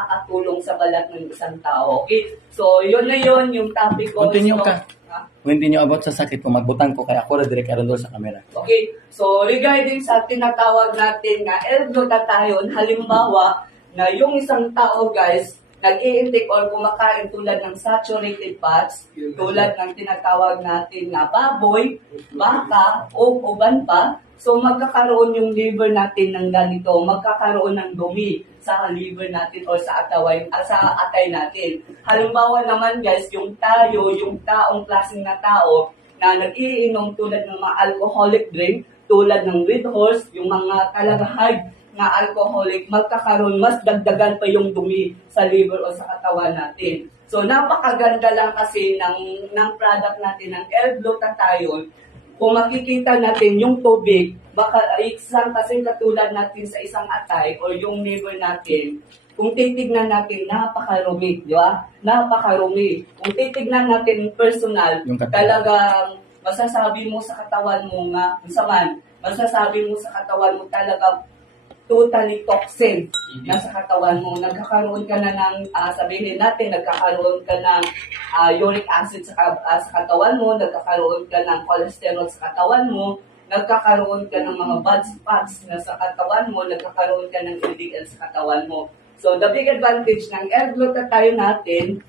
nakakatulong sa balat ng isang tao. Okay? So, yun na yun, yung topic ko. Continue ka. Continue about sa sakit ko, magbutang ko kaya ako na direct doon sa camera. Okay, so regarding sa tinatawag natin na L-glutathione, halimbawa na yung isang tao guys, nag-i-intake or kumakain tulad ng saturated fats, tulad ng tinatawag natin na baboy, baka, o uban pa, so magkakaroon yung liver natin ng ganito, magkakaroon ng dumi sa liver natin or sa atay natin. Halimbawa naman guys, yung taong klaseng na tao na nag-iinom tulad ng mga alcoholic drink, tulad ng Red Horse, yung mga talaga hard na alcoholic, magkakaroon, mas dagdagan pa yung dumi sa liver o sa katawan natin. So, napakaganda lang kasi ng product natin, ng L-glutathione. Kung makikita natin yung tubig, baka isang kasing katulad natin sa isang atay or yung liver natin, kung titignan natin, napakarumi, di ba? Napakarumi. Kung titignan natin personal, talagang masasabi mo sa katawan mo nga, masasabi mo sa katawan mo talaga totally toxin na sa katawan mo. Nagkakaroon ka na ng, sabihin natin, nagkakaroon ka ng uric acid sa katawan mo, nagkakaroon ka ng cholesterol sa katawan mo, nagkakaroon ka ng mga bad spots na sa katawan mo, nagkakaroon ka ng LDL sa katawan mo. So, the big advantage ng L-glutathione natin,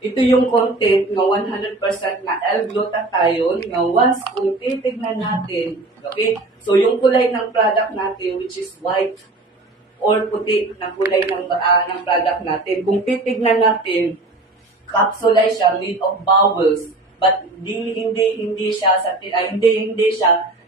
ito yung content ng 100% na L-glutathione na once kung titignan natin, okay? So, yung kulay ng product natin, which is white or puti na kulay ng product natin, kung titignan natin, capsule siya made of bowels, but hindi siya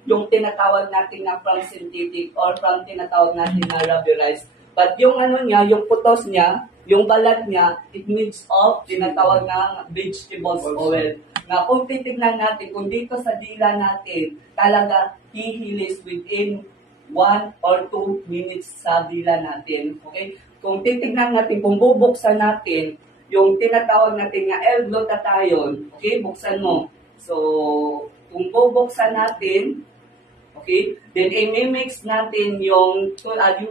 yung tinatawag natin na from synthetic or from tinatawag natin na rubberized. But yung yung putos niya, yung balat niya, it means of tinatawag na vegetables oil. Na kung titignan natin, kung dito sa dila natin, talaga hihilis within 1 or 2 minutes sa dila natin. Okay? Kung titignan natin, kung bubuksan natin, yung tinatawag natin na L-glutathione, okay, buksan mo. So, kung bubuksan natin, okay, then i-mix natin yung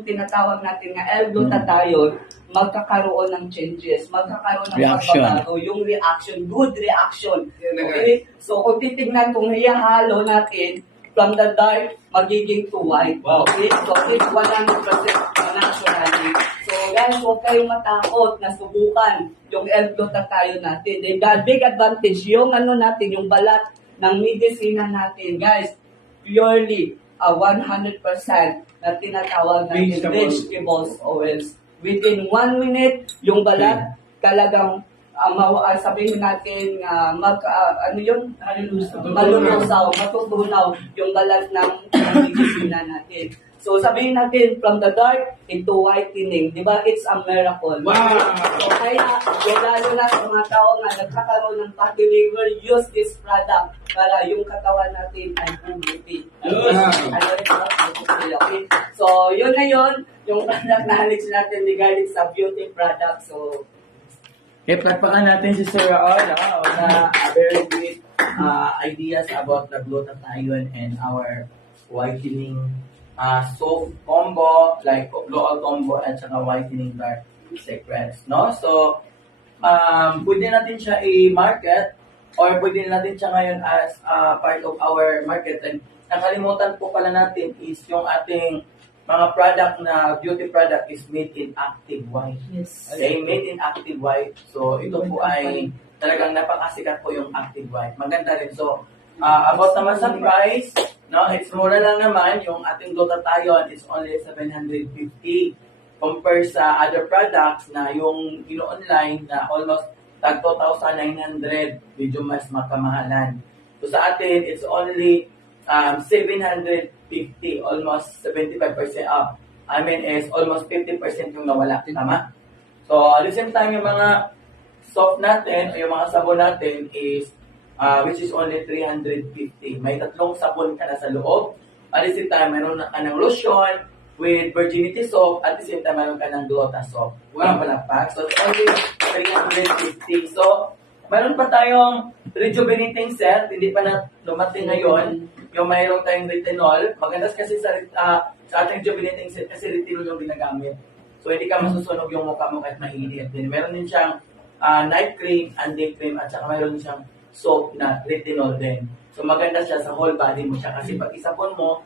tinatawag natin na L-glutathione, magkakaroon ng changes, magkakaroon ng pagbabago, yung reaction, good reaction. Okay? So, kung titignan, kung hiyahalo natin, from the dark, magiging to white. Wow. Okay? So, it's 100% naturally. So, guys, huwag kayong matakot na subukan yung L-glutathione natin. Then, the big advantage, yung natin, yung balat ng medicina natin, guys, purely 100% na tinatawag natin vegetables oils. Within 1 minute, yung balat talagang sabihin natin malulusaw, matutunaw yung balat ng medicina natin. So sabihin natin from the dark into whitening, di ba? It's a miracle. Wow! So kaya, lalo na sa mga tao na nagkakaroon ng fatty liver, use this product para yung katawan natin ay bumuti. Okay? So yun na yun, yung product knowledge natin regarding sa beauty product. So, Palakpakan natin si Sir Raul na very great ideas about the glutathione and our whitening soap combo, like local combo at saka whitening dark secrets, no? So, pwede natin siya i-market or pwede natin siya ngayon as part of our market. And nakalimutan po pala natin is yung ating mga product na beauty product is made in active white. yes. Okay, made in active white. So, ito po ay talagang napakasikat po yung active white. Maganda rin. So, about naman sa price, no, it's mura lang naman. Yung ating glutathione is only 750 compare sa other products na yung online na almost tag 2,900, medyo mas makamahalan. So, sa atin, it's only 750, almost 75% up. I mean, is almost 50% yung nawala. Tama? So, at the same time, yung mga soap natin, o yung mga sabon natin is, which is only 350. May 3 sabon ka na sa loob. At the same time, meron ka ng lotion with virginity soap. At the same time, meron ka ng Gluta soap. Walang palakpak. So, it's only 350. So, meron pa tayong rejuvenating set. Hindi pa na dumating ngayon. Yung mayroon tayong retinol. Maganda kasi sa ating rejuvenating set kasi retinol yung ginagamit. So, hindi ka masusunog yung mukha mo kahit mainit. Then, meron din siyang night cream and day cream at saka meron din siyang soap na retinol din. So, maganda siya sa whole body mo siya kasi pag isabon mo,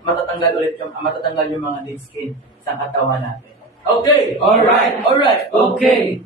matatanggal yung mga dead skin sa katawan natin. Okay. Alright. Alright. Okay.